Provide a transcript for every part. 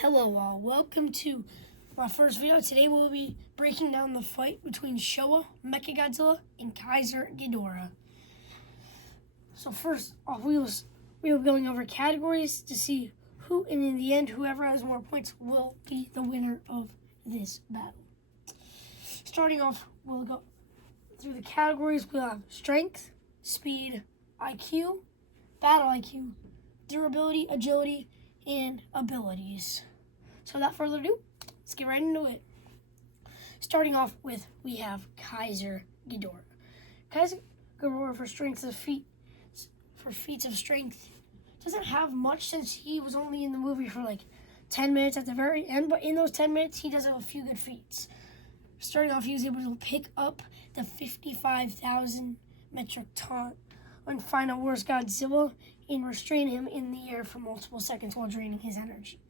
Hello all, welcome to my first video. Today we'll be breaking down the fight between Showa, Mechagodzilla, and Keizer, Ghidorah. So first off, we will be going over categories to see who, and in the end, whoever has more points will be the winner of this battle. Starting off, we'll go through the categories. We'll have strength, speed, IQ, battle IQ, durability, agility, and abilities. So without further ado, let's get right into it. Starting off with, we have Keizer Ghidorah. Keizer Ghidorah for feats of strength doesn't have much since he was only in the movie for like 10 minutes at the very end, but in those 10 minutes, he does have a few good feats. Starting off, he was able to pick up the 55,000 metric ton and find a worse Godzilla and restrain him in the air for multiple seconds while draining his energy.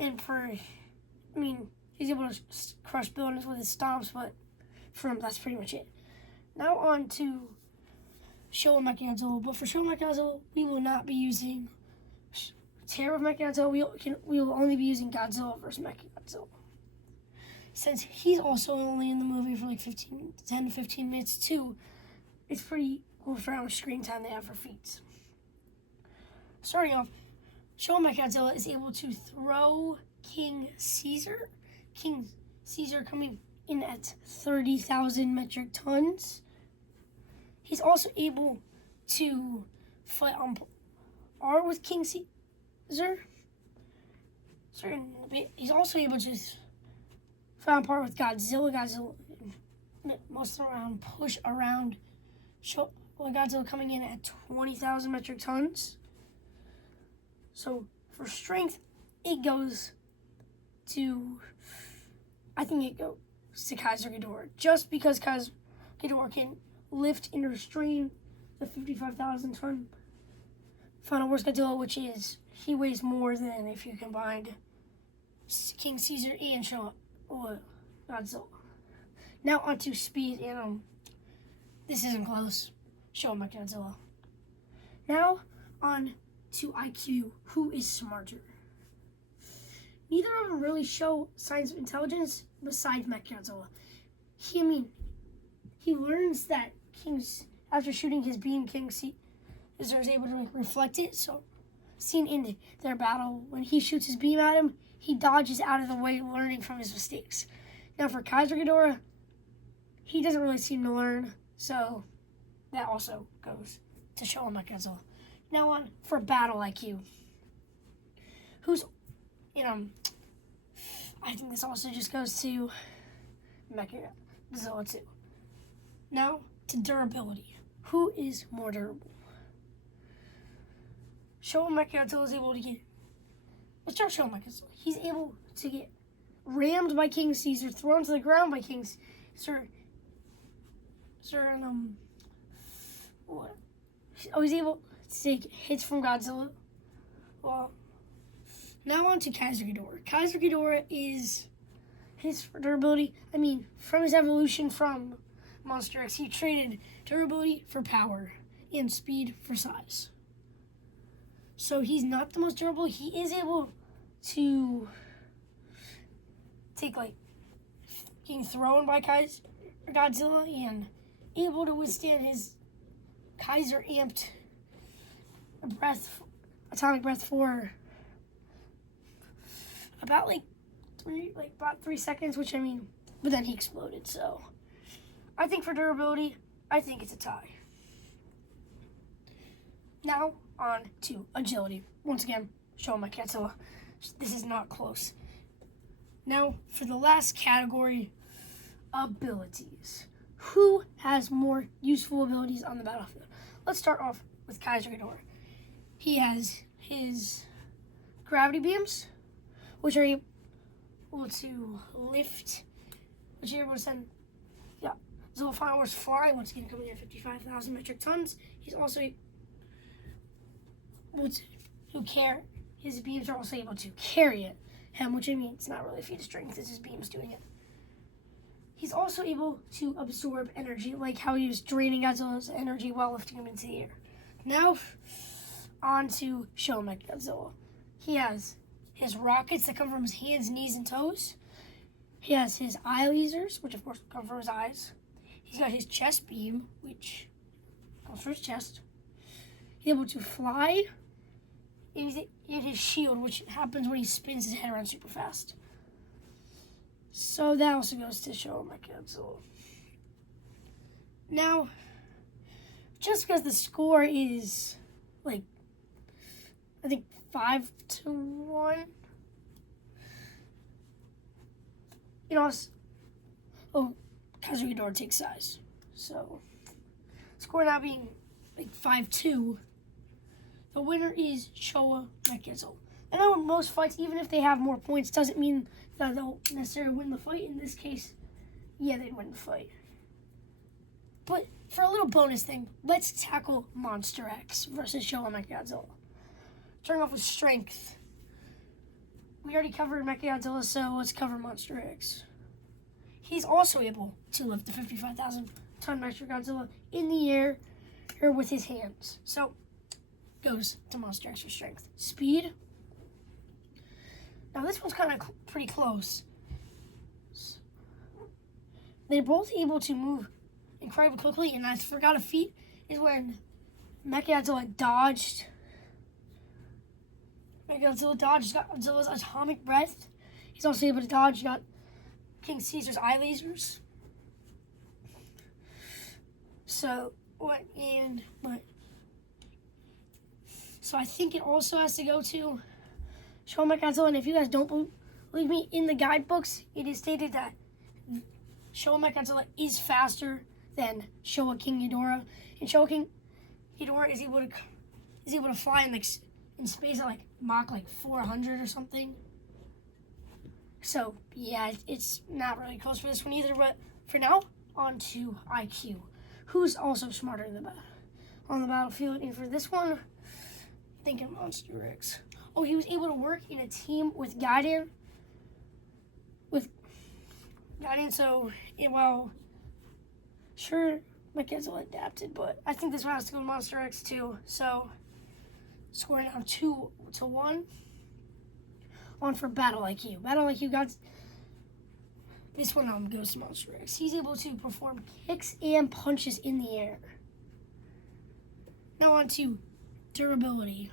And he's able to crush buildings with his stomps, but for him, that's pretty much it. Now on to Showa Mechagodzilla. But for Showa Mechagodzilla, we will not be using Terror of Mechagodzilla. We will only be using Godzilla versus Mechagodzilla. Since he's also only in the movie for like 10 to 15 minutes too, it's pretty cool for how much screen time they have for feats. Starting off, Showa Mechagodzilla is able to throw Keizer. King Caesar coming in at 30,000 metric tons. He's also able to fight on par with King Caesar. He's also able to fight on par with Godzilla. Godzilla most of the round push around. Godzilla coming in at 20,000 metric tons. So for strength, it goes to, I think it goes to Keizer Ghidorah. Just because Keizer Ghidorah can lift and restrain the 55,000 ton final worst Godzilla, which is, he weighs more than if you combined King Caesar and Showa or Godzilla. Now onto speed, and this isn't close. Showa Mechagodzilla. Now on to IQ. Who is smarter? Neither of them really show signs of intelligence besides Mechagodzilla. He learns that after shooting his beam, King Caesar is able to reflect it. So, seen in their battle, when he shoots his beam at him, he dodges out of the way, learning from his mistakes. Now for Keizer Ghidorah, he doesn't really seem to learn, so that also goes to Showa Mechagodzilla. Now on for battle IQ. I think this also just goes to Mechagodzilla too. Now to durability. Who is more durable? Showa Mechagodzilla is able to get. Let's start Showa Mechagodzilla. He's able to get rammed by King Caesar, thrown to the ground by King Caesar. He's able to take hits from Godzilla. Well, now on to Keizer Ghidorah. Keizer Ghidorah is his durability. From his evolution from Monster X, he traded durability for power and speed for size. So he's not the most durable. He is able to take getting thrown by Godzilla and able to withstand his Keizer amped atomic breath for about about 3 seconds, but then he exploded. So I think for durability, I think it's a tie. Now on to agility. Once again, Showa Mechagodzilla. This is not close. Now for the last category, abilities. Who has more useful abilities on the battlefield? Let's start off with Keizer Ghidorah. He has his gravity beams, which are able to lift, which are able to send, Zilla fireworks fly once again coming in at 55,000 metric tons. He's also able to his beams are also able to carry him, which it's not really a feat of strength, it's his beams doing it. He's also able to absorb energy, like how he was draining Godzilla's energy while lifting him into the air. Now, on to Showa Mechagodzilla. He has his rockets that come from his hands, knees, and toes. He has his eye lasers, which of course come from his eyes. He's got his chest beam, which comes from his chest. He's able to fly. And his shield, which happens when he spins his head around super fast. So that also goes to show mechagodzilla. Now, just because the score is, like, I think 5-1. You know, Keizer ghidorah takes size. So, score now being like 5-2. The winner is Showa mechagodzilla. And I know in most fights, even if they have more points, doesn't mean that they'll necessarily win the fight. In this case, yeah, they win the fight. But for a little bonus thing, let's tackle Monster X versus Showa mechagodzilla. Starting off with strength. We already covered mechagodzilla, so let's cover Monster X. He's also able to lift the 55,000-ton mechagodzilla in the air with his hands. So, goes to Monster X for strength. Speed. Now this one's kind of pretty close. They're both able to move incredibly quickly, and I forgot a feat is when mechagodzilla dodged. Mechagodzilla dodged Godzilla's atomic breath. He's also able to dodge King Caesar's eye lasers. So So I think it also has to go to Showa mechagodzilla. And if you guys don't believe me, in the guidebooks, it is stated that Showa mechagodzilla is faster than Showa King Ghidorah. And Showa King Ghidorah is able to fly in space at Mach 400 or something. So yeah, it's not really close for this one either. But for now, on to IQ, who's also smarter on the battlefield. And for this one, thinking Monster X. Oh, he was able to work in a team with Gaiden. So while sure mechagodzilla adapted, but I think this one has to go to Monster X too. So scoring now 2-1. On for Battle IQ. Battle IQ got this one goes to Monster X. He's able to perform kicks and punches in the air. Now on to durability.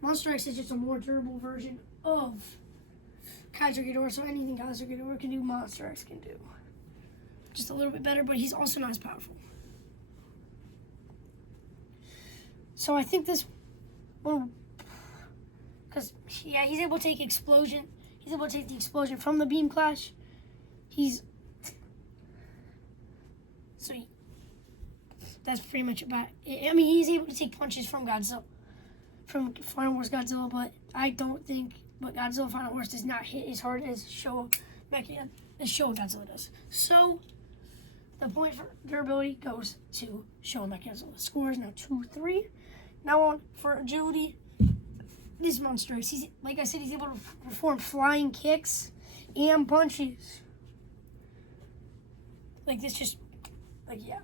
Monster X is just a more durable version of Keizer ghidorah, so anything Keizer ghidorah can do, Monster X can do. Just a little bit better, but he's also not as powerful. So I think this one, because yeah, he's able to take explosion. He's able to take the explosion from the beam clash. That's pretty much about it. I mean, he's able to take punches from Godzilla, from Final Wars Godzilla, but I don't think Godzilla Final Wars does not hit as hard as Showa Godzilla does. So the point for durability goes to Showa mechagodzilla. Score is now 2-3. Now on for agility, this Monster X. Like I said, he's able to perform flying kicks and punches. Yeah.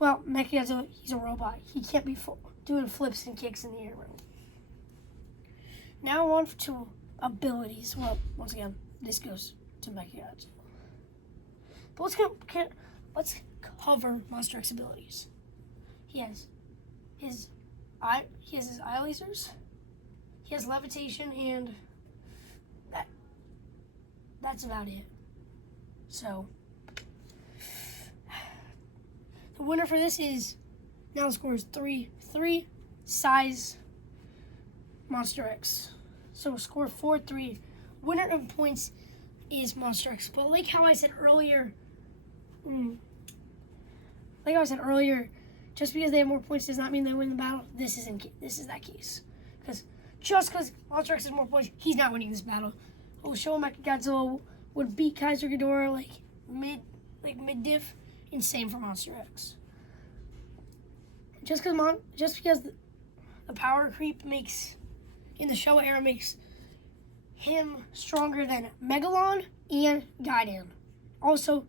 Well, mechagodzilla, he's a robot. He can't be doing flips and kicks in the air. Now on to abilities. Well, once again, this goes to mechagodzilla. But let's cover Monster X abilities. He has his eye lasers. He has levitation, and that's about it. So the winner for this is, now the score is 3-3, size Monster X. So score 4-3. Winner in points is Monster X. But like how I said earlier, just because they have more points does not mean they win the battle. This is that case. Just because Monster X has more points, he's not winning this battle. Showa mechagodzilla would beat Keizer ghidorah mid-diff, and same for Monster X. Just because the power creep in the Showa era makes him stronger than Megalon and Gaiden. Also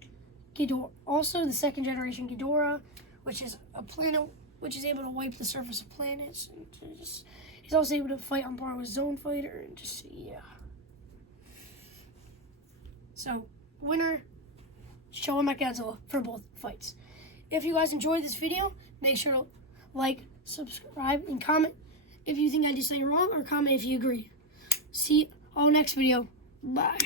the second generation Ghidorah, which is a planet which is able to wipe the surface of planets. And he's also able to fight on par with Zone Fighter, and just, yeah. So, winner, Showa mechagodzilla for both fights. If you guys enjoyed this video, make sure to like, subscribe, and comment if you think I did something wrong, or comment if you agree. See you all next video. Bye.